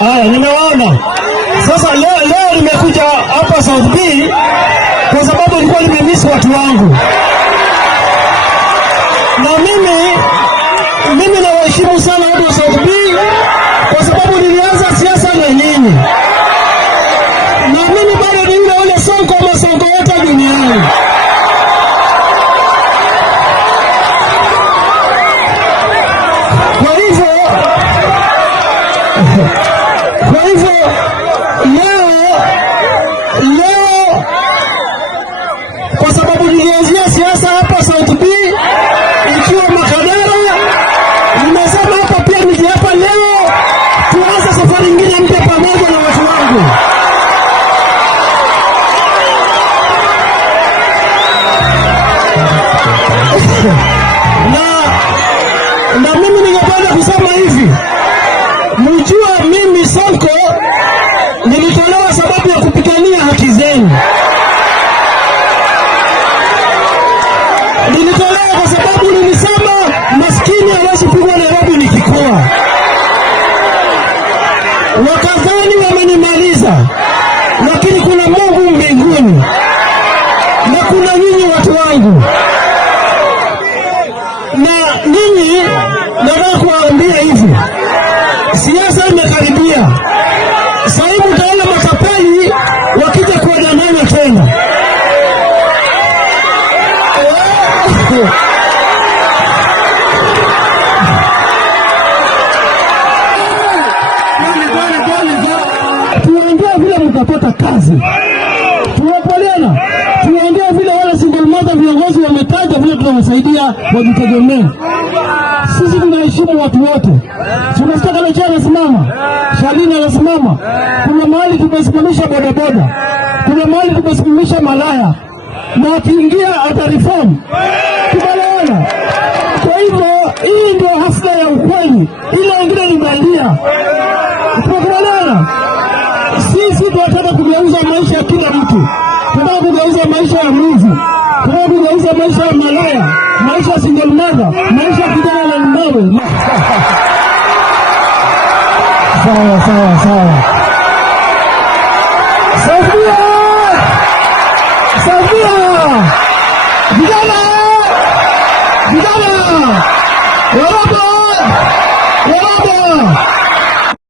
Haya, nimewaona. Sasa leo nimekuja hapa South B kwa sababu nilikuwa nimemiss watu wangu. Na mimi nawaheshimu sana watu wa South B kwa sababu nilianza siasa na nyinyi. Na mimi bado ni yule Sonko ama Sonko yote duniani. Kwa hivyo leo kwa sababu nilianzia siasa hapa South B ikiwa Makadara, nimesema hapa pia nije hapa leo tuanze safari nyingine mpya pamoja na watu wangu. Na mimi ningependa kusema hivi, mjua mimi Sonko nilitolewa sababu ya kupigania haki zenu. Nilitolewa kwa sababu nilisema maskini hawezi pigwa Nairobi nikikua. Wakadhani wamenimaliza, lakini kuna Mungu mbinguni na kuna nyinyi watu wangu. Na nyinyi nataka kuwaambia hivi, siasa imekaribia. Sasa hivi utaona matapeli wakija kuandamana tena. Tuongea vile mtapata kazi. Tuwapolena. Tuongea vile wale single mother viongozi wametaja vile tunawasaidia wajitegemee. Sisi tunaheshimu watu wote. Tunasikia kama Chana anasimama, Shalini anasimama. Kuna mahali tumesimamisha bodaboda. Kuna mahali tumesimamisha malaya. Na akiingia atareform. Tumeelewana. Kwa hivyo hii ndio hafla ya ukweli. Ile ingine ni bandia. Tumeelewana. Sisi tunataka kugeuza maisha ya kila mtu. Tunataka kugeuza maisha ya mwizi. Tunataka kugeuza maisha ya malaya, maisha ya single mother, maisha ya kijana na mbawe. Sawa. Sofia! Vijana! Waraba!